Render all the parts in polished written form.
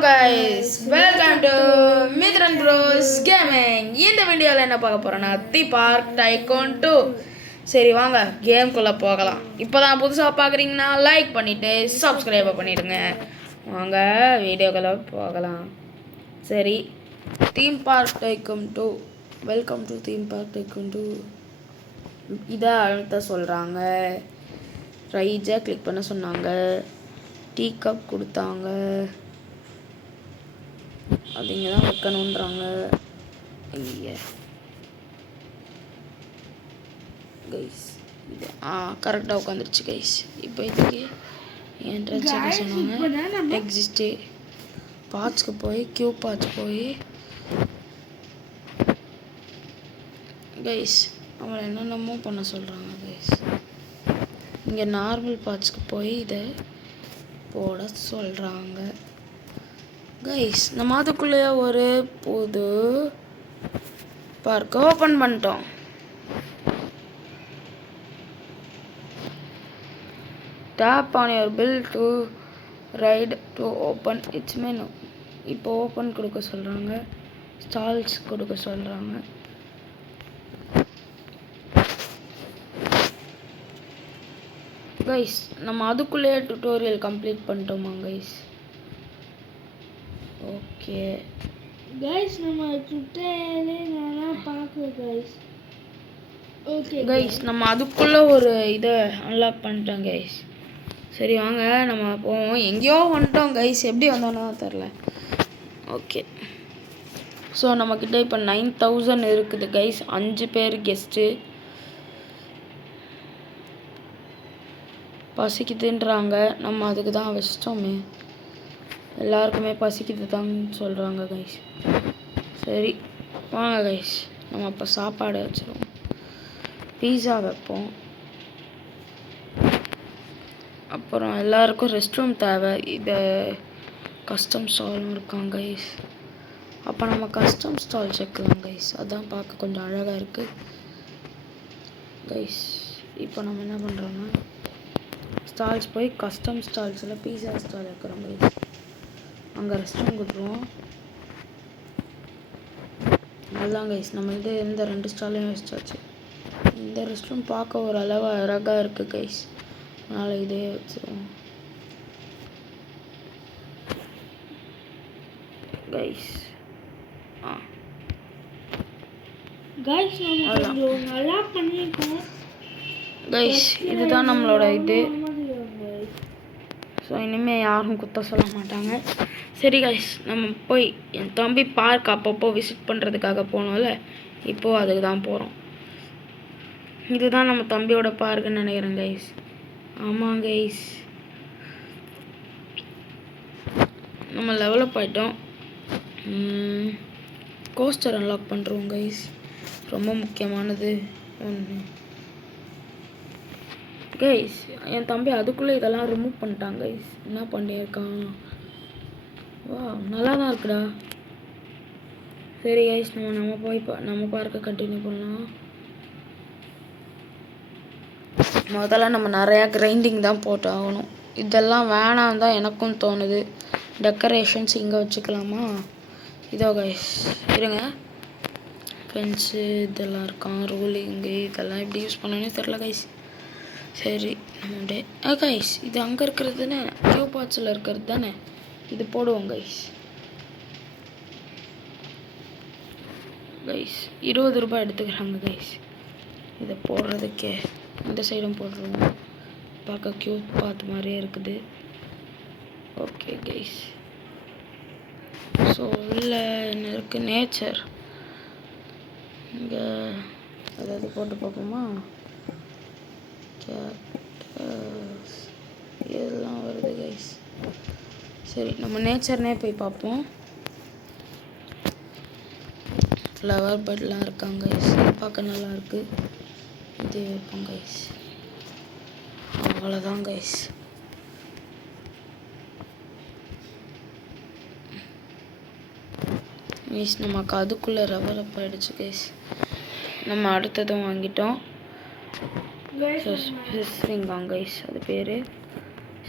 guys, welcome to Mithran Bros Gaming. இந்த வீடியோவில் என்ன பார்க்க போகிறோன்னா தீம் பார்க் டைகூன் 2. சரி வாங்க கேம்குள்ளே போகலாம். இப்போ தான் புதுசாக பார்க்குறீங்கன்னா லைக் பண்ணிவிட்டு சப்ஸ்கிரைப் பண்ணிவிடுங்க. வாங்க வீடியோக்குள்ளே போகலாம். சரி, theme park tycoon 2, welcome to theme park tycoon 2 இதை அழுத்த சொல்கிறாங்க. ரைஜை கிளிக் பண்ண சொன்னாங்க. டீ கப் கொடுத்தாங்க. அது இங்கே தான் வைக்கணுன்றாங்க. ஐயா கைஸ், இது கரெக்டாக உட்காந்துருச்சு கைஸ். இப்போ இதுக்கு என்ட்ரன்ஸ் என்ன சொன்னாங்க? எக்ஸிஸ்டே பார்ட்ஸ்க்கு போய் கியூ பார்ட்ஸ் போய் கைஸ் அவளை என்னென்னமோ பண்ண சொல்கிறாங்க கைஸ். இங்கே நார்மல் பார்ட்ஸ்க்கு போய் இதை போட சொல்கிறாங்க கைஸ். நம்ம அதுக்குள்ளேயே ஒரு புது பார்க்க ஓப்பன் பண்ணிட்டோம். Tap on your bill to right to open its menu. இப்போ ஓப்பன் கொடுக்க சொல்கிறாங்க, ஸ்டால்ஸ் கொடுக்க சொல்கிறாங்க. கைஸ் நம்ம அதுக்குள்ளேயே டுட்டோரியல் கம்ப்ளீட் பண்ணிட்டோமா கைஸ்? ஓகே கைஸ், நம்ம டுட்டோரியலே நல்லா பார்க்கல கைஸ். ஓகே கைஸ், நம்ம அதுக்குள்ளே ஒரு இதை அன்லாக் பண்ணிட்டோம் கைஸ். சரி வாங்க நம்ம போவோம். எங்கேயோ வந்துட்டோம் கைஸ், எப்படி வந்தோன்னு தான் தெரில. ஓகே, ஸோ நம்மக்கிட்ட இப்போ 9000 இருக்குது கைஸ். 5 பேர் கெஸ்ட்டு. பசிக்குதுன்றாங்க, நம்ம அதுக்கு தான் வச்சிட்டோமே. எல்லாருக்குமே பசிக்குது தான் சொல்கிறாங்க கைஸ். சரி வாங்க கைஸ், நம்ம இப்போ சாப்பாடு வச்சுருவோம். பீஸா வைப்போம். அப்புறம் எல்லாருக்கும் ரெஸ்ட் ரூம் தேவை. இதை கஸ்டம் ஸ்டாலும் இருக்காங்க கைஸ். அப்போ நம்ம கஸ்டம் ஸ்டால் சேர்க்கலாம் கைஸ். அதான் பார்க்க கொஞ்சம் அழகாக இருக்குது கைஸ். இப்போ நம்ம என்ன பண்ணுறோன்னா ஸ்டால்ஸ் போய் கஸ்டம் ஸ்டால்ஸில் பீஸா ஸ்டால் வைக்கிறோம் கைஸ். அங்கே ரெஸ்ட் ரூம் கொடுத்துருவோம். அதுதான் கைஸ், நம்ம இந்த 2 ஸ்டாலையும் வச்சாச்சு. இந்த ரெஸ்ட் ரூம் பார்க்க ஒரு அளவு அழகாக இருக்குது கைஸ். அதனால் இதே வச்சுருவோம் கைஸ். கைஸ், நம்ம நல்லா பண்ணிருக்கோம் கைஸ். இதுதான் நம்மளோட இது. ஸோ இனிமேல் யாரும் குத்த சொல்ல மாட்டாங்க. சரி கைஸ், நம்ம போய் என் தம்பி பார்க் அப்பப்போ விசிட் பண்ணுறதுக்காக போனோம்ல, இப்போது அதுக்கு தான் போகிறோம். இதுதான் நம்ம தம்பியோட பார்க்குன்னு நினைக்கிறேன் கைஸ். ஆமாம் கைஸ், நம்ம லெவலப் ஆகிட்டோம். கோஸ்டர் அன்லாக் பண்ணுறோம் கைஸ். ரொம்ப முக்கியமானது ஒன்று கைஸ். என் தம்பி அதுக்குள்ளே இதெல்லாம் ரிமூவ் பண்ணிட்டான் கைஸ். என்ன பண்ணியிருக்கான்? வா, நல்லா தான் இருக்குடா. சரி கைஸ், நம்ம போய் நம்ம பார்க்க கண்டினியூ பண்ணலாம். முதல்ல நம்ம நிறையா கிரைண்டிங் தான் போட்டு ஆகணும். இதெல்லாம் வேணாம் தான் எனக்கும் தோணுது. டெக்கரேஷன்ஸ் இங்கே வச்சுக்கலாமா? இதோ கைஸ் இருங்க. பென்ஸு இதெல்லாம் இருக்கான், ரோலிங்கு இதெல்லாம் எப்படி யூஸ் பண்ணணும்னு தெரில கைஸ். சரி நம்ம கைஸ், இது அங்கே இருக்கிறது தானே, கியூ பார்ட்ஸில் இருக்கிறது தானே, இது போடுவோம் கைஸ். கைஸ் 20 ரூபாய் எடுத்துக்கிறாங்க கைஸ். இதை போடுறதுக்கே இந்த சைடும் போடுறோம். பார்க்க கியூ பார்ட் மாதிரியே இருக்குது. ஓகே கைஸ், ஸோ உள்ள என்ன இருக்குது? நேச்சர். இங்கே அதாவது போட்டு பார்ப்போமா? இதெல்லாம் வருது கைஸ். சரி நம்ம நேச்சர்னே போய் பார்ப்போம். ஃப்ளவர் பட்லாம் இருக்காங்க கைஸ், பார்க்க நல்லா இருக்கு. இது வைப்போம் கைஸ். அவ்வளோதான் கைஸ். கைஸ் நமக்கு அதுக்குள்ளே டெவலப் ஆகிடுச்சு கைஸ். நம்ம அடுத்ததும் வாங்கிட்டோம். ஸ்விங் கைஸ், அது பேர்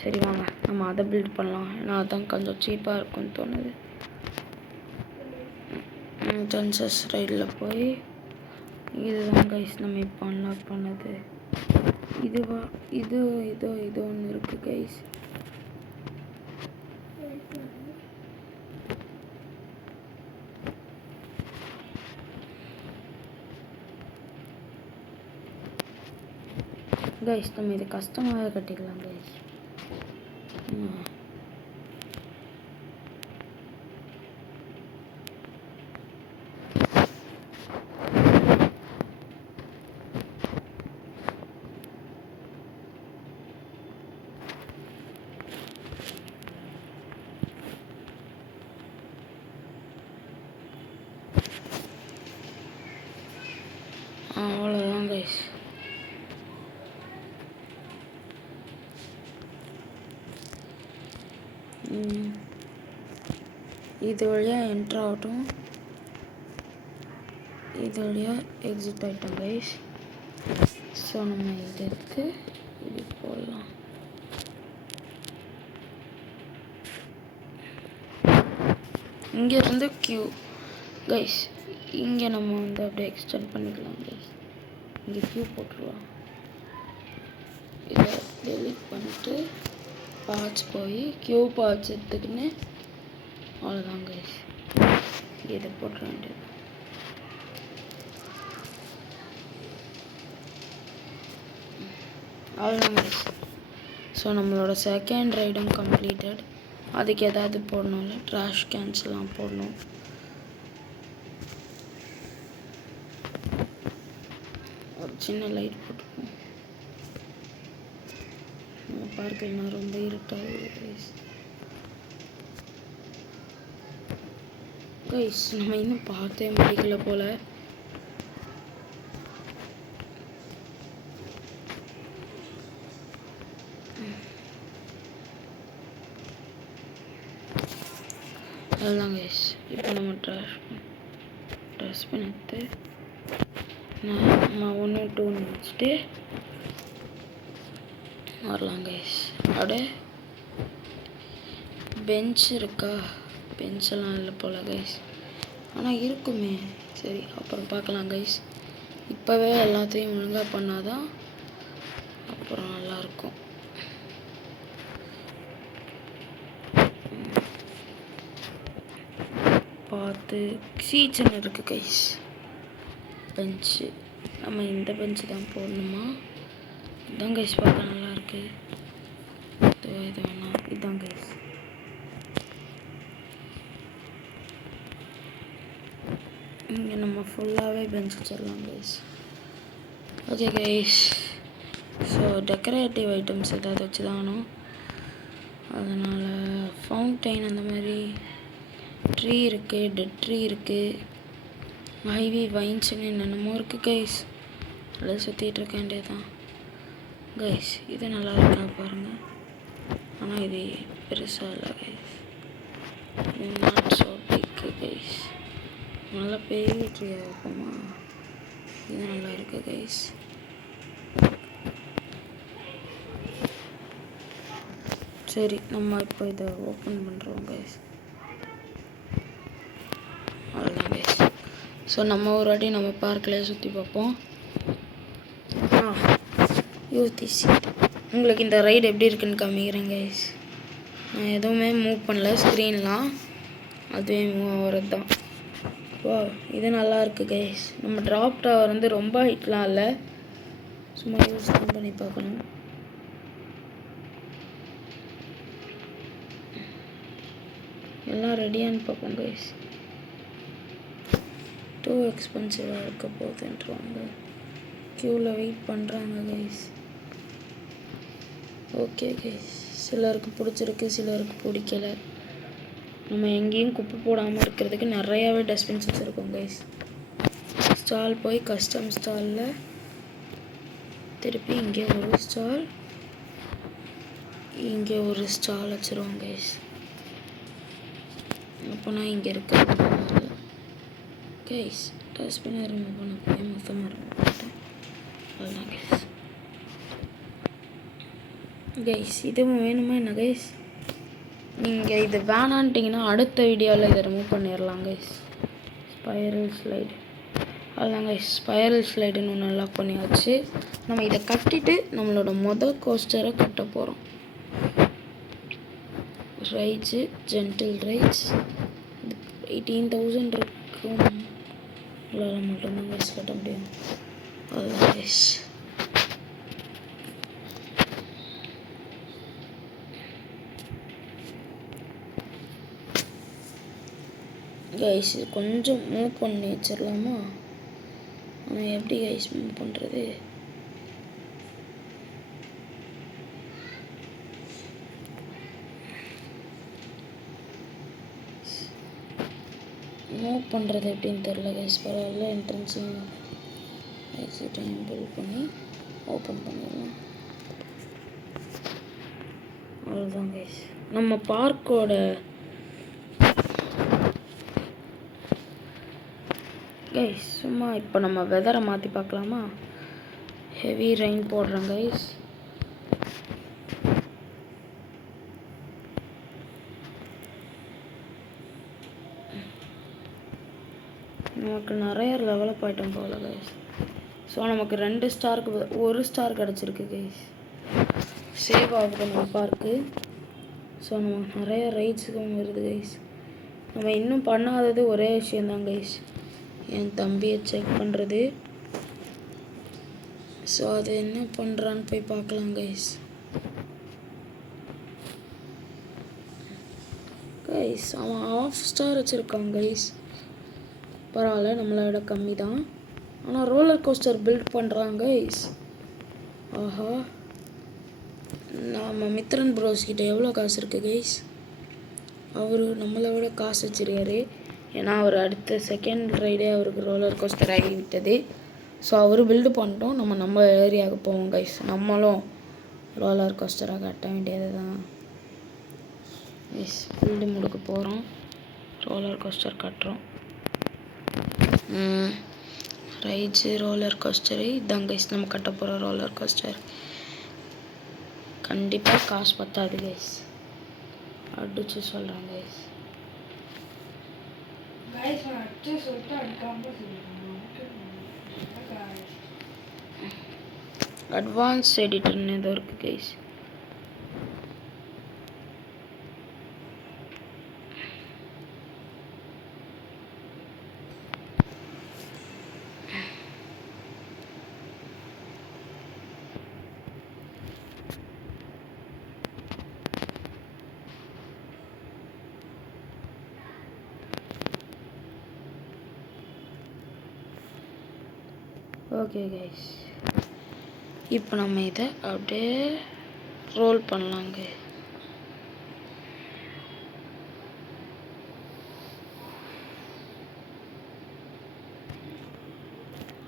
சரி வாங்க நம்ம அதை பில்ட் பண்ணலாம். ஏன்னா அதுதான் கொஞ்சம் சீப்பாக இருக்கும்னு தோணுது. சென்சஸ் ரைடில் போய் இதுதான் கைஸ் நம்ம இப்போ அன்லாக் பண்ணது. இதுவா இது ஒன்று இருக்குது கைஸ். கைஸ் நம்ம இது கஷ்டமாகவே கட்டிடலாம் கைஸ். அவ்வளோதான் கைஸ். இது வழியாக என்ட்ரு ஆகட்டும், இது வழியாக எக்ஸிட் ஆகிட்டோம் கைஸ். ஸோ நம்ம இது எடுத்து இது போடலாம். இங்கேருந்து கியூ கைஸ், இங்கே நம்ம வந்து அப்படியே எக்ஸ்டெண்ட் பண்ணிக்கலாம் கைஸ். இங்கே கியூ போட்டுருவோம். இதை டெலிட் பண்ணிட்டு பார்ட்ஸ் போய் கியூ பார்ட்ஸ் எடுத்துக்கின்னு அவ்வளோதான் கைஸ். இதை போட்டுற வேண்டியது. அவ்வளோதான் கைஸ். ஸோ நம்மளோட செகண்ட் ரைடும் கம்ப்ளீட்டட். அதுக்கு ஏதாவது போடணும்ல, ட்ராஷ் கேன்ஸ்லாம் போடணும். ஒரு சின்ன லைட் போட்டுருக்கோம். நம்ம பார்க்கலாம் ரொம்ப இருட்டாகுது கைஸ். கைஸ் நம்ம இன்னும் பார்த்தே முடிக்கல போல. அதுதான் கைஸ். இப்போ நம்ம ட்ரெஸ் பண்ணிட்டு நம்ம 1 2 வச்சுட்டு வரலாம் கைஸ். அப்படியே பெஞ்ச் இருக்கா? பெஞ்செல்லாம் இல்லை போல் கைஸ். ஆனால் இருக்குமே. சரி அப்புறம் பார்க்கலாம் கைஸ். இப்போவே எல்லாத்தையும் ஒழுங்காக பண்ணாதான் அப்புறம் நல்லாயிருக்கும். பார்த்து சீச்சன் இருக்குது கைஸ். பெஞ்சு நம்ம இந்த பெஞ்சு தான் போடணுமா? இதுதான் கைஸ் பார்க்க நல்லாயிருக்கு. இது வேணாம், இதுதான் கைஸ். இங்கே நம்ம ஃபுல்லாகவே பெஞ்ச் வச்சிடலாம் guys. Okay guys. So decorative items ஏதாவது வச்சு தானோ, அதனால் ஃபவுண்டைன் அந்த மாதிரி ட்ரீ இருக்குது, டெட் ட்ரீ இருக்குது, ஐவி வைன்ஸ்னு என்னென்னமோ இருக்குது கைஸ். அதில் சுற்றிட்டு இருக்க வேண்டியதான் கைஸ். இது நல்லா இருக்கா பாருங்கள். ஆனால் இது பெருசாக இல்லை கைஸ். இது நாட் ஸோ பிக் கைஸ். நல்லா பெரிய ட்ரீயாக இருக்குமா? இது நல்லா இருக்குது கைஸ். சரி நம்ம இப்போ இதை ஓப்பன் பண்ணுறோம் கைஸ். அவ்வளோதான் கைஸ். ஸோ நம்ம ஒரு வாட்டி நம்ம பார்க்கில் சுற்றி பார்ப்போம். யூத்தி சீட் உங்களுக்கு இந்த ரைடு எப்படி இருக்குன்னு காமிக்கிறேன் கைஸ். நான் எதுவுமே மூவ் பண்ணல, ஸ்க்ரீன்லாம் அதுவே மூவ் ஆகிறது தான். வா இது நல்லா இருக்குது கைஸ். நம்ம ட்ராப் டவர் வந்து ரொம்ப ஹைட்லாம் இல்லை, சும்மா யூஸ் தான் பண்ணி பார்க்கணும். எல்லாம் ரெடியான்னு பார்ப்போம் கைஸ். டூ எக்ஸ்பென்சிவாக இருக்க போகுதுன்றாங்க. க்யூவில் வெயிட் பண்ணுறாங்க கைஸ். ஓகே கைஸ், சிலருக்கு பிடிச்சிருக்கு, சிலருக்கு பிடிக்கல. நம்ம எங்கேயும் குப்பை போடாமல் இருக்கிறதுக்கு நிறையாவே டஸ்ட்பின்ஸ் வச்சுருக்கோம் கைஸ். ஸ்டால் போய் கஸ்டம் ஸ்டாலில் திருப்பி இங்கே ஒரு ஸ்டால், இங்கே ஒரு ஸ்டால் வச்சுருவோம் கைஸ். அப்போனா இங்கே இருக்கிறது கைஸ் டஸ்ட்பினை ரிமூவ் பண்ண போய் மொத்தமாக ரிமூவ் பண்ணிட்டேன். அவ்வளோதான் கைஸ். கைஸ் இதுவும் வேணுமா என்ன கைஸ்? நீங்கள் இது வேணான்ட்டிங்கன்னா அடுத்த வீடியோவில் இதை ரிமூவ் பண்ணிடலாம் கைஸ். ஸ்பைரல் ஸ்லைடு அதுதான் கைஸ். ஸ்பைரல் ஸ்லைடுன்னு ஒன்று லாக் பண்ணியாச்சு. நம்ம இதை கட்டிட்டு நம்மளோட கோஸ்டரை கட்ட போகிறோம். ரைட்ஸு ஜென்டில் ரைட்ஸ் 18,000 இருக்கும். உங்களால் மட்டும்தான் கைஸ் கட்ட முடியும். அதுதான் கைஸ். கைஸ் கொஞ்சம் மூவ் பண்ணி வச்சிடலாமா? ஆனால் எப்படி கைஸ் மூவ் பண்ணுறது? மூவ் பண்ணுறது எப்படின்னு தெரில கைஸ். பரவாயில்ல, என்ட்ரன்ஸையும் எக்ஸிட்டையும் பில் பண்ணி ஓப்பன் பண்ணிடலாம். அவ்வளோதான் கைஸ். நம்ம பார்க்கோட கைஸ் சும்மா இப்போ நம்ம வெதரை மாற்றி பார்க்கலாமா? ஹெவி ரெயின் போடுறோம் கைஸ். நமக்கு நிறைய டெவலப் ஆகிட்டோம் போல கைஸ். ஸோ நமக்கு 2 ஸ்டாருக்கு 1 ஸ்டார் கிடச்சிருக்கு கைஸ். சேவ் ஆகுது நம்ம பார்க்கு. ஸோ நமக்கு நிறைய ரைட்ஸுக்கும் வருது கைஸ். நம்ம இன்னும் பண்ணாதது ஒரே விஷயந்தான் கைஸ், என் தம்பியை செக் பண்ணுறது. ஸோ அது என்ன பண்ணுறான்னு போய் பார்க்கலாம் கைஸ். கைஸ் அவன் 1/2 ஸ்டார் வச்சுருக்கான் கைஸ். பரவாயில்ல, நம்மளை விட கம்மி தான். ஆனால் ரோலர் கோஸ்டர் பில்ட் பண்ணுறாங்க கைஸ். ஆஹா, நம்ம மித்ரன் ப்ரோஸ்கிட்ட எவ்வளோ காசு இருக்குது கைஸ்? அவர் நம்மளை விட காசு வச்சுருக்காரு. ஏன்னா அவர் அடுத்த செகண்ட் ரைடே அவருக்கு ரோலர் கோஸ்டர் ஆகிவிட்டது. ஸோ அவர் பில்டு பண்ணிட்டோம். நம்ம ஏரியாவுக்கு போவோம் கைஸ். நம்மளும் ரோலர் கோஸ்டராக கட்ட வேண்டியது தான் கைஸ். பில்டு முடுக்க போகிறோம், ரோலர் கோஸ்டர் கட்டுறோம். ரைட்ஸு ரோலர் கோஸ்டரு இதான் கைஸ் நம்ம கட்ட போகிற ரோலர் கோஸ்டர். கண்டிப்பாக காசு பத்தாது கைஸ், அடிச்சு சொல்கிறேன் கைஸ். அட்வான்ஸ் எடிட்டர்னு ஏதோ இருக்குது கைஸ். ஓகே கைஸ், இப்போ நம்ம இதை அப்படியே ரோல் பண்ணலாங்க.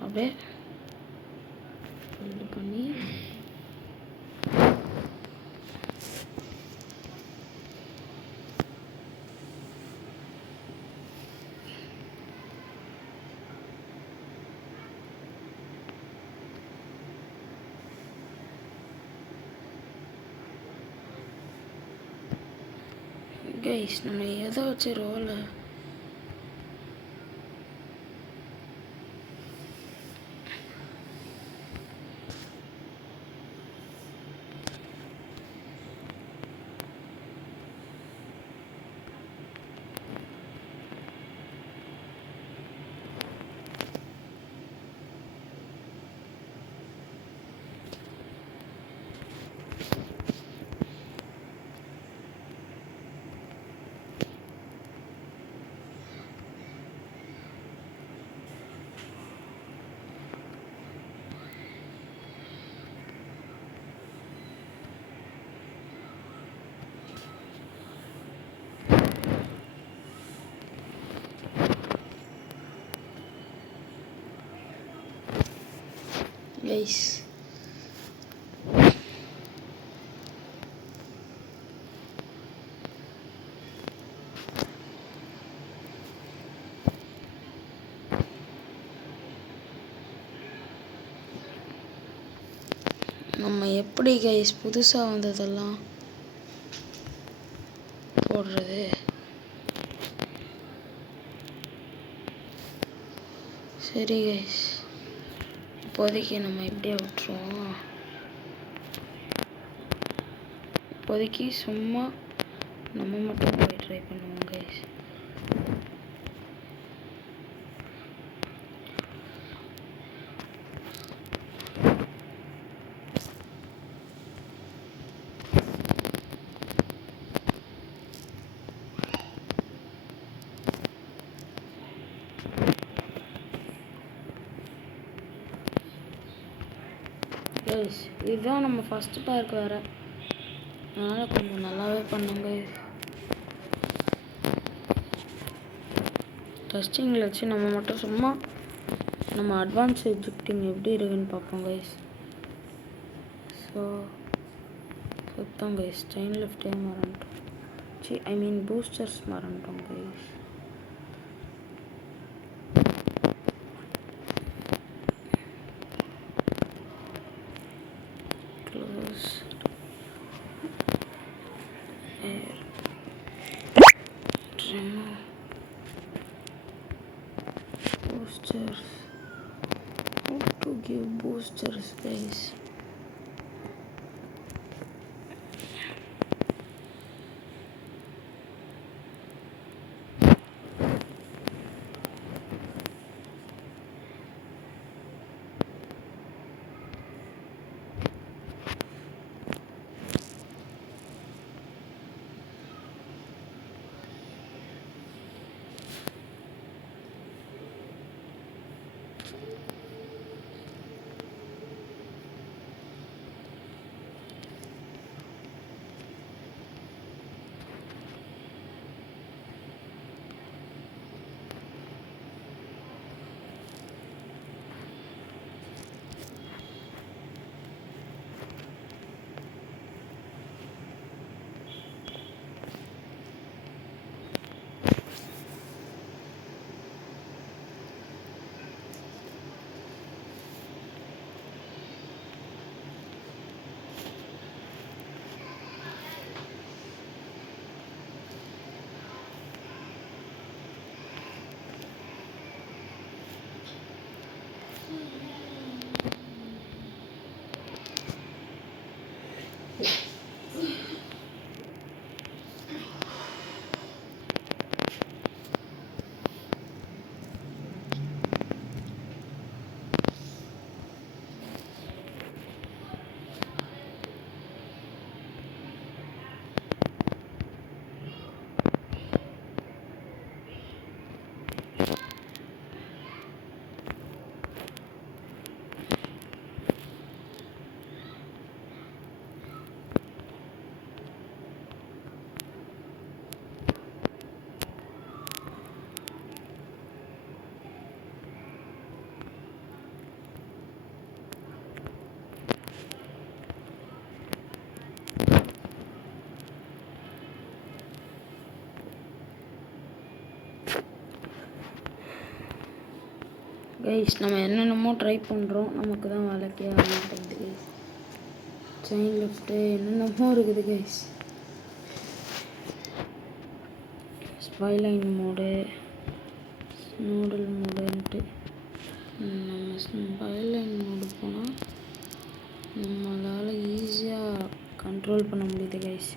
அப்படியே ரோல் பண்ணி கைஸ் நம்ம எதை வச்சு ரோலை கைஸ் நம்ம எப்படி கைஸ் புதுசாக வந்ததெல்லாம் போடுறது? சரி கைஸ், இப்போதைக்கு நம்ம இப்படியே விட்டுருவோம். இப்போதைக்கு சும்மா நம்ம மட்டும் போய் ட்ரை பண்ணுவோம் கைஸ். கைஸ் இதுதான் நம்ம ஃபஸ்ட்டு பார்க் வேறு, அதனால் கொஞ்சம் நல்லாவே பண்ணுங்க. டெஸ்டிங்கில் வச்சு நம்ம மட்டும் சும்மா நம்ம அட்வான்ஸ் எஜெக்டிங் எப்படி இருக்குன்னு பார்ப்போம் கைஸ். ஸோ சுத்தம் கைஸ், செயின் லிஃப்டே மறந்துட்டோம். ஐ மீன் பூஸ்டர்ஸ் மறந்துட்டோம் guys. Boosters. How to give boosters, guys? Guys நம்ம என்னென்னமோ ட்ரை பண்ணுறோம், நமக்கு தான் வேலைக்கே ஆக மாட்டேங்குது. செயின் லிஃப்ட்டு என்னென்னமோ இருக்குது கைஸ். ஸ்பைலைன் மோடு, நூடல் மோடுன்ட்டு நம்ம ஸ்பைலைன் மோடு போனால் நம்மளால் ஈஸியாக கண்ட்ரோல் பண்ண முடியுது கைஸ்.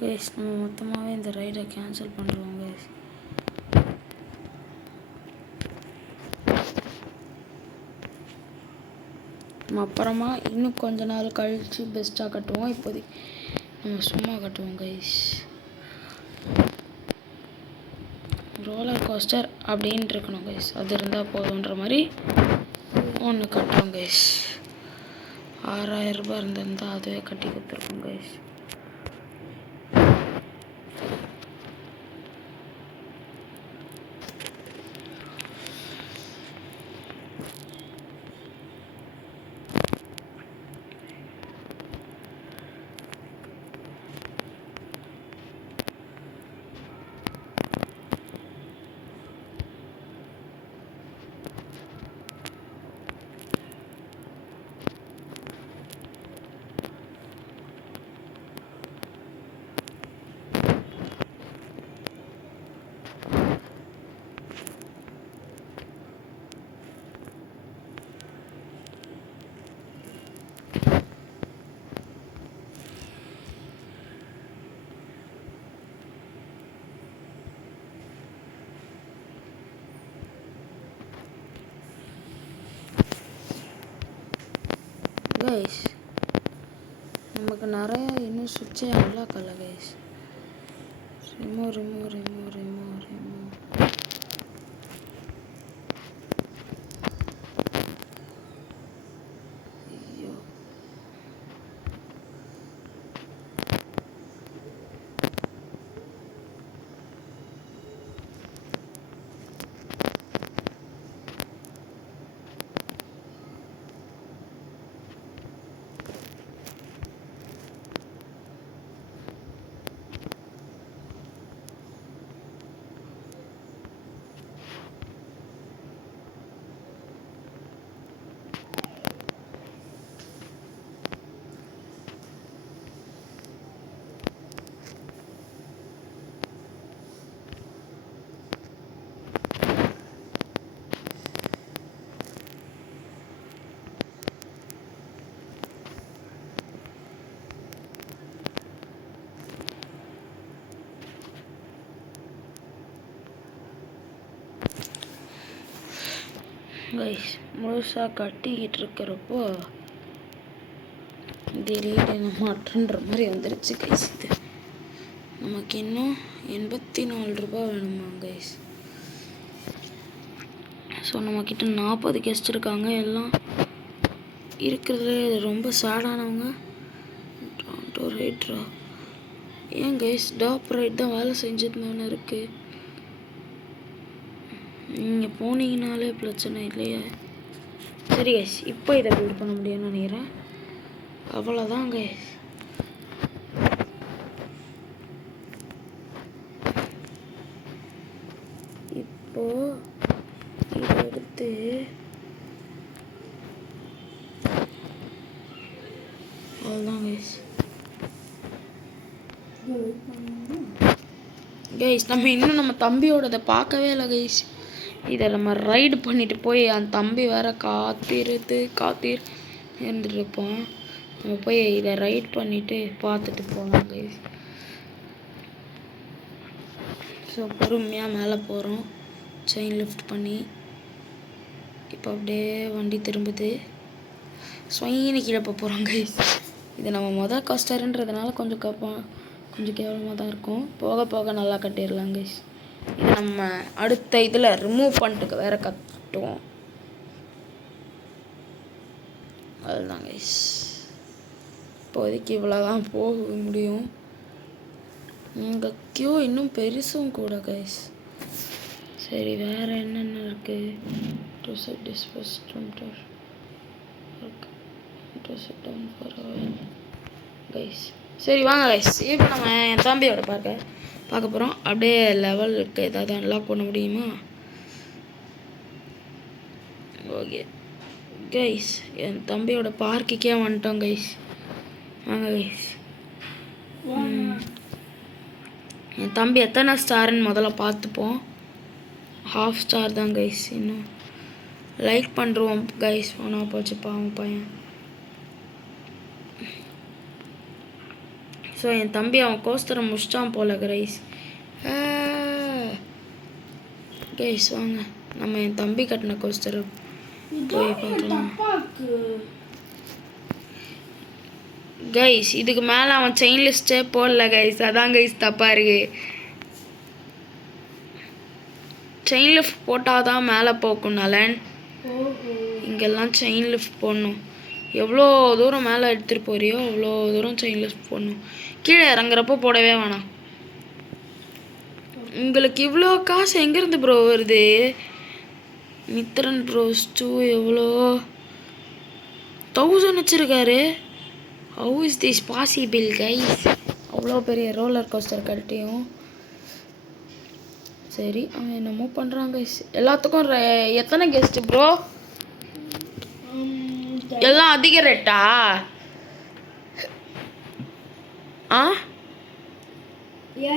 கைஸ் நம்ம மொத்தமாகவே இந்த ரைடை கேன்சல் பண்ணுறோம் கைஸ். நம்ம அப்புறமா இன்னும் கொஞ்ச நாள் கழித்து பெஸ்ட்டாக கட்டுவோம். இப்போதைக்கு நம்ம சும்மா கட்டுவோம் கைஸ். ரோலர் கோஸ்டர் அப்படின்ட்டு இருக்கணும் கைஸ், அது இருந்தால் போதுன்ற மாதிரி ஒன்று கட்டுறோம் கைஸ். 6000 ரூபாய் இருந்திருந்தால் அதுவே கட்டி கொடுத்துருக்கோம் கைஸ். கைஸ் நமக்கு நிறைய இன்னும் சுவிட்சே அன்லாக்கல கைஸ். ரிமூவ். ஐயோ கைஸ் முழுசாக கட்டிக்கிட்டு இருக்கிறப்போ திடீர்னு மாற்றன்ற மாதிரி வந்துருச்சு கைஸ். இது நமக்கு இன்னும் 84 ரூபாய் வேணுமா கைஸ். ஸோ நம்மக்கிட்ட 40 கெஸ்ட் இருக்காங்க. எல்லாம் இருக்கிறதுலே ரொம்ப சேடானவங்க. ரைட்ரா ஏன் கைஸ் டாப் ரைட் தான் வேலை செஞ்சதுன்னு இருக்குது. நீங்கள் போனீங்கனாலே பிரச்சனை இல்லையா? சரி கைஸ் இப்போ இதை பில்ட் பண்ண முடியும்னு நினைக்கிறேன். அவ்வளோதான் கைஸ். இப்போ இதை எடுத்து அவ்வளோதான் கைஸ். கைஸ் நம்ம இன்னும் நம்ம தம்பியோடதை பார்க்கவே இல்லை கைஸ். இதை நம்ம ரைடு பண்ணிட்டு போய் அந்த தம்பி வேற இருந்துருப்போம். நம்ம போய் இதை ரைட் பண்ணிட்டு பார்த்துட்டு போகலாம் கைஸ். ஸோ பொறுமையாக மேலே போகிறோம் செயின் லிஃப்ட் பண்ணி. இப்போ அப்படியே வண்டி திரும்புது. ஸ்வைன்னு கீழே போகிறோம் கைஸ். இது நம்ம மொதல் கஸ்டர்ன்றதுனால கொஞ்சம் கேவலமாக தான் இருக்கும். போக போக நல்லா கட்டிடலாம் கைஸ். இது நம்ம அடுத்த இதில் ரிமூவ் பண்ணிட்டு வேற கட்டுவோம். அதுதான் கைஸ். இப்போதைக்கு இவ்வளோதான் போக முடியும். இங்கே கியூ இன்னும் பெருசும் கூட கைஸ். சரி வேறு என்னென்ன இருக்குது? To set dispose guys. சரி வாங்க கைஸ். இப்போ நம்ம என் தம்பியோட பார்க்க போகிறோம். அப்படியே லெவலுக்கு ஏதாவது அன்லாக் பண்ண முடியுமா? ஓகே கைஸ் என் தம்பியோட பார்க்குக்கே வந்துட்டோம் கைஸ். வாங்க கைஸ். என் தம்பி எத்தனை ஸ்டாருன்னு முதல்ல பார்த்துப்போம். 1/2 ஸ்டார் தான் கைஸ். இன்னும் லைக் பண்ணுறோம் கைஸ். போனா போச்சு பாவம் பையன். ஸோ என் தம்பி அவன் கோஸ்டரை முடிச்சிட்டான் போல கைஸ். கைஸ் வாங்க நம்ம என் தம்பி கட்டின கோஸ்டரை போய் பார்க்கலாம் கைஸ். இதுக்கு மேலே அவன் செயின் லிஸ்ட்டே போடல கைஸ். அதான் கைஸ் தப்பாக இருக்கு. செயின் லிஃப்ட் போட்டால் தான் மேலே போக்கும் நலன். இங்கெல்லாம் செயின் லிஃப்ட் போடணும். எவ்வளோ தூரம் மேலே எடுத்துகிட்டு போறியோ அவ்வளோ தூரம் செயின் லிஃப்ட் போடணும். கீழே இறங்குறப்போ போடவே வேணாம். உங்களுக்கு இவ்வளோ காசு எங்கேருந்து ப்ரோ வருது? மித்ரன் ப்ரோஸ் 2 எவ்வளோ 1000 வச்சுருக்காரு. How is this possible guys? அவ்வளோ பெரிய ரோலர் கோஸ்டர் கட்டியும். சரி அவன் என்னமோ பண்ணுறான் கைஸ். எல்லாத்துக்கும் எத்தனை கெஸ்ட்டு ப்ரோ? எல்லாம் அதிக ரேட்டா?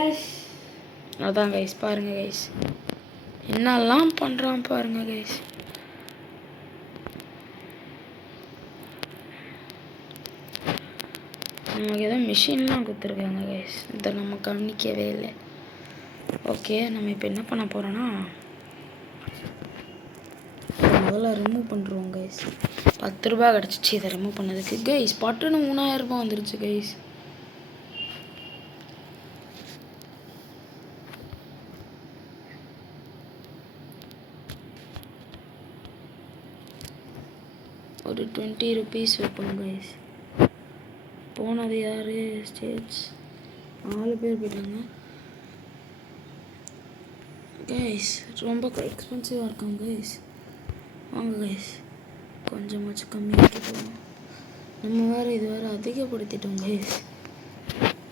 எஸ். அதான் கைஸ் பாருங்க கைஸ் என்னெல்லாம் பண்ணுறான் பாருங்க கைஸ். நமக்கு ஏதோ மிஷின்லாம் கொடுத்துருக்காங்க கைஸ். இதை நம்ம கவனிக்கவே இல்லை. ஓகே நம்ம இப்போ என்ன பண்ண போகிறோன்னா முதல்ல ரிமூவ் பண்ணுறோம் கைஸ். ₹10 கிடச்சிச்சு இதை ரிமூவ் பண்ணதுக்கு. கைஸ் பட்டுன்னு ₹3000 வந்துருச்சு கைஸ். ஒரு ₹20 வைப்போம் கைஸ். போனது யார்? ஸ்டேஜ் 4 பேர் போயிட்டாங்க கைஸ். ரொம்ப எக்ஸ்பென்சிவாக இருக்கும் கைஸ். வாங்க கைஸ் கொஞ்சமாச்சும் கம்மியாக்கி போவோம். நம்ம வேறு இது வேறு அதிகப்படுத்திட்டோம் கைஸ்.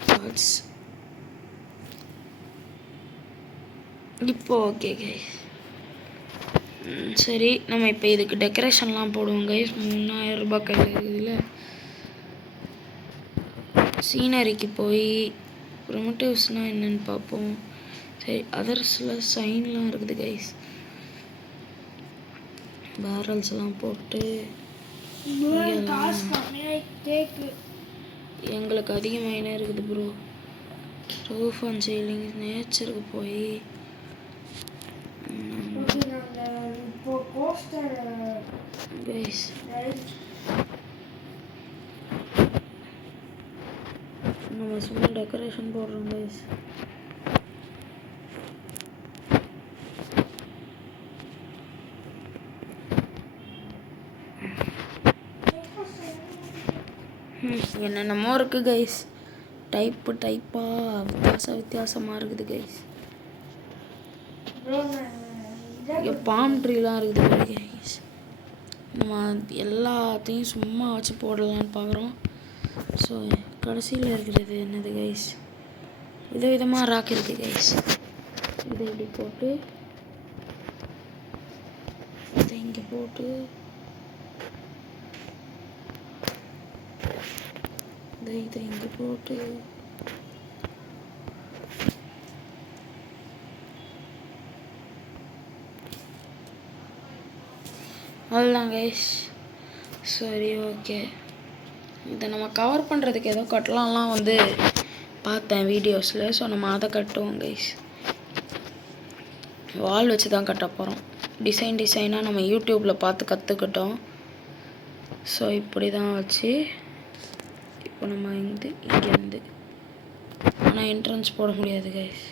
கார்ட்ஸ் இப்போ ஓகே கைஸ். சரி நம்ம இப்போ இதுக்கு டெக்கரேஷன்லாம் போடுவோம் கைஸ். ₹3000 கையில் இருக்குதுல்ல. சீனரிக்கு போய் ப்ரிமிட்டிவ்ஸ்னால் என்னென்னு பார்ப்போம். சரி அதர்ஸில் சைன்லாம் இருக்குது கைஸ். பேரல்ஸ்லாம் போட்டு எங்களுக்கு அதிகமாக என்ன இருக்குது ப்ரோ. ரூஃப் அண்ட் சீலிங் நேச்சருக்கு போய் கைஸ் நம்ம சும்மா டெக்கரேஷன் போடுறோம் கைஸ். என்னென்னமோ இருக்குது கைஸ். டைப்பாக வித்தியாசமாக இருக்குது கைஸ். இங்கே பாம் ட்ரீலாம் இருக்குது கைஸ். நம்ம எல்லாத்தையும் சும்மா வச்சு போடலான்னு பார்க்குறோம். ஸோ கடைசியில் இருக்கிறது என்னது கைஸ், விதவிதமாக ராக் இருக்குது கைஸ். இதை இப்படி போட்டு இதை இங்கே போட்டு இதை இங்கே போட்டு அவ்வளோதான் கைஸ். சரி ஓகே. இதை நம்ம கவர் பண்ணுறதுக்கு ஏதோ கட்டலாம்லாம் வந்து பார்த்தேன் வீடியோஸில். ஸோ நம்ம அதை கட்டுவோம் கைஸ். வால் வச்சு தான் கட்ட போகிறோம். டிசைனாக நம்ம யூடியூப்பில் பார்த்து கற்றுக்கிட்டோம். ஸோ இப்படி தான் வச்சு இப்போ நம்ம இங்கேருந்து ஆனால் என்ட்ரன்ஸ் போட முடியாது கைஸ்.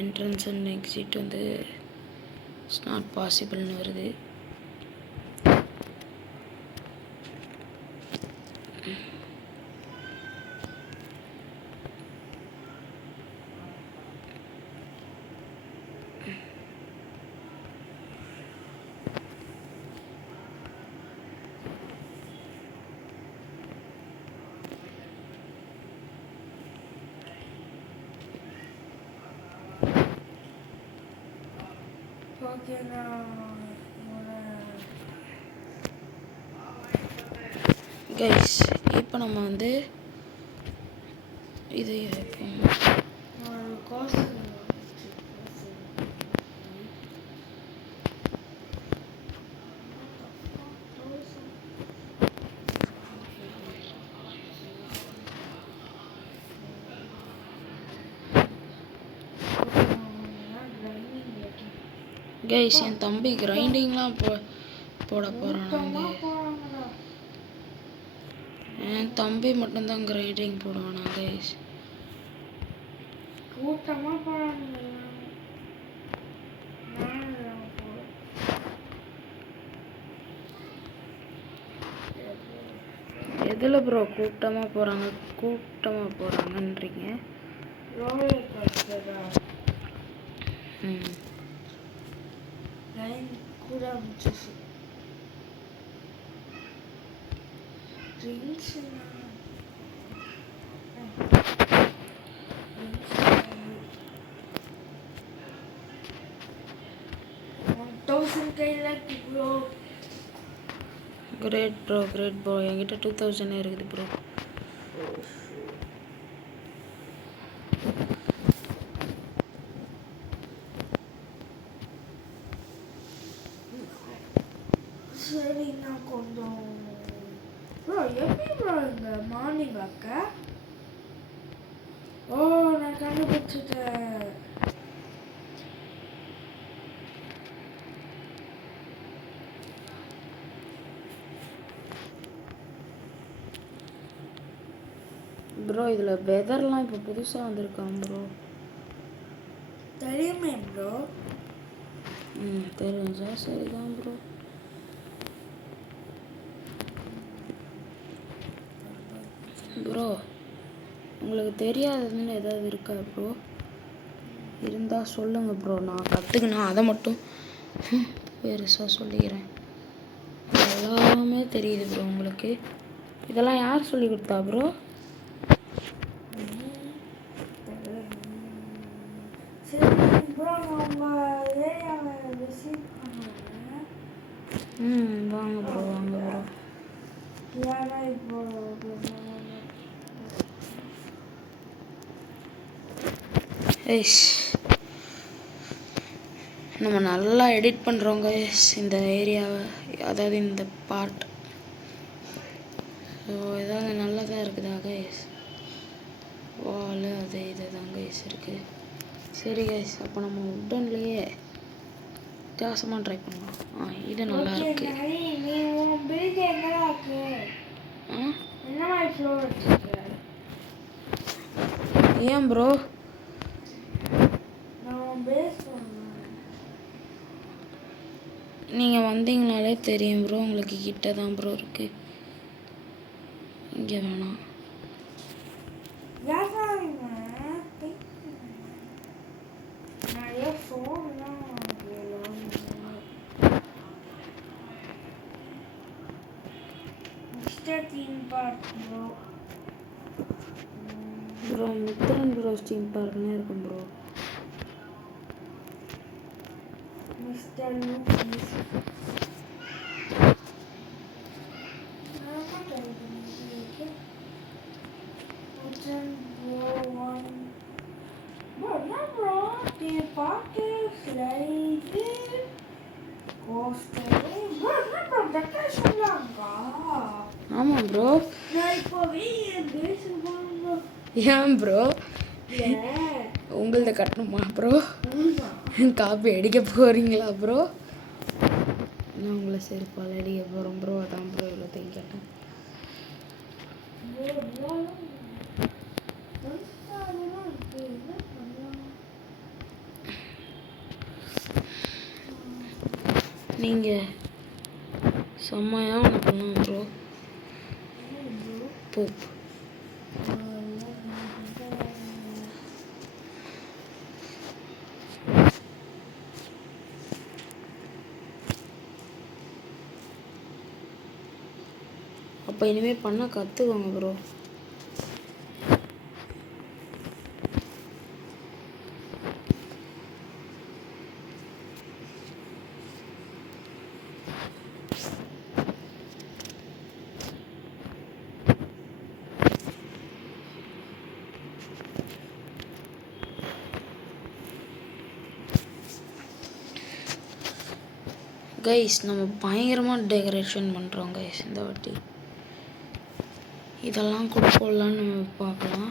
என்ட்ரன்ஸ் அண்ட் எக்ஸிட் வந்து இட்ஸ் நாட் பாசிபிள்னு வருது. கைஸ் இப்போ நம்ம வந்து இதை வைப்போம். கைஸ் என் தம்பி கிரைண்டிங்லாம் போட போகிறானாங்க. என் தம்பி மட்டும்தான் கிரைண்டிங் போடுவானா கைஸ். எதில் ப்ரோ கூட்டமாக போகிறாங்கன்றீங்க? கூட கிரேட் ப்ரோ என்கிட்ட 2000 இருக்குது ப்ரோ. சரி நான் கொஞ்சம் ப்ரோ எப்படி ப்ரோ இந்த மார்னிங் வாக்க? ஓ நான் கண்டுபிடிச்சிட்டேன். இதில் வெதர்லாம் இப்போ புதுசாக வந்திருக்கான் ப்ரோ. தெரியுமே ப்ரோ. தெரிஞ்சா சரிதான் ப்ரோ. ப்ரோ உங்களுக்கு தெரியாததுன்னு ஏதாவது இருக்கா ப்ரோ? இருந்தால் சொல்லுங்கள் ப்ரோ. நான் கற்றுக்கினா அதை மட்டும் பெருசாக சொல்லிக்கிறேன். எல்லாமே தெரியுது ப்ரோ உங்களுக்கு. இதெல்லாம் யார் சொல்லி கொடுத்தா ப்ரோ? சரி ப்ரோ, நான் உங்கள் ஏரியாவை விசிட் பண்ணுவேன். வாங்க ப்ரோ வாங்க ப்ரோ. ஏன்னா இப்போ நம்ம நல்லா எடிட் பண்ணுறோங்க இந்த ஏரியாவை, அதாவது இந்த பார்ட். ஸோ ஏதாவது நல்லதாக இருக்குதா கைஸ்? வால் அது இது தான் கைஸ் இருக்குது. சரி கைஸ், அப்போ நம்ம உட்டன்லேயே வித்தியாசமாக ட்ரை பண்ணலாம். இது நல்லா இருக்கு. நீ உன் பில்ட் எங்கடா இருக்கு? என்ன மாதிரி ஃப்ளோர் வச்சுருக்க? ஏன் ப்ரோ? நான் உன் பேஸ் பண்ணுவேன். நீங்கள் வந்தீங்கனாலே தெரியும் ப்ரோ. உங்களுக்கு கிட்ட தான் ப்ரோ இருக்குது. இங்கே வேணாம். நிறைய ஃபோன்லாம் mister theme park bro. Bro Mithran bro theme பார்க்னே இருக்கும் ப்ரோ. மிஸ்டர் லூக்கிஸ். ஆமாம் ப்ரோ. ஏன் ப்ரோ? உங்களது கட்டணுமா ப்ரோ? காப்பி அடிக்க போகிறீங்களா ப்ரோ? நான் உங்களை செருப்பால் அடிக்க போகிறோம் ப்ரோ. அதான் ப்ரோ இவ்வளோத்தையும் கேட்டேன். நீங்கள் செம்மையாக ஒன்று பண்ணுவோம் ப்ரோ. போப் அப்போ இனிமேல் பண்ண கற்றுக்கோங்க ப்ரோ. கைஸ் நம்ம பயங்கரமாக டெக்கரேஷன் பண்ணுறோம் கைஸ் இந்த வாட்டி. இதெல்லாம் கூட போடலான்னு நம்ம பார்க்கலாம்.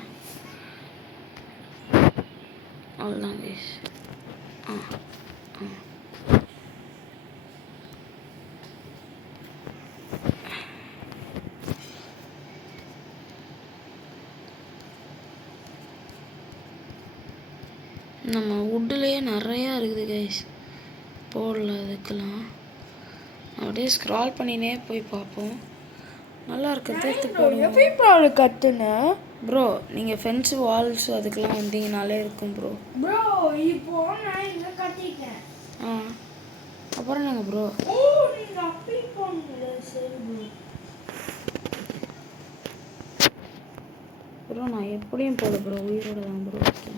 அவ்வளோதான் கைஸ். நம்ம வுட்லேயே நிறையா இருக்குது கைஸ். போடல அதுக்கெல்லாம் அப்படியே ஸ்க்ரால் பண்ணினே போய் பார்ப்போம். நல்லா இருக்கிறது எடுத்து போடுவோம். கத்துனேன் ப்ரோ நீங்கள் ஃபென்ஸு வால்ஸ் அதுக்கெல்லாம் வந்தீங்கனாலே இருக்கும் ப்ரோ. ப்ரோ இப்போ நான் இங்கே கட்டிட்டேன். அப்புறம் நாங்கள் ப்ரோ நீங்கள் அப்படி போனீங்களே. சரி ப்ரோ நான் எப்படியும் போட ப்ரோ, உயிரோட தான் ப்ரோ இருக்கேன்.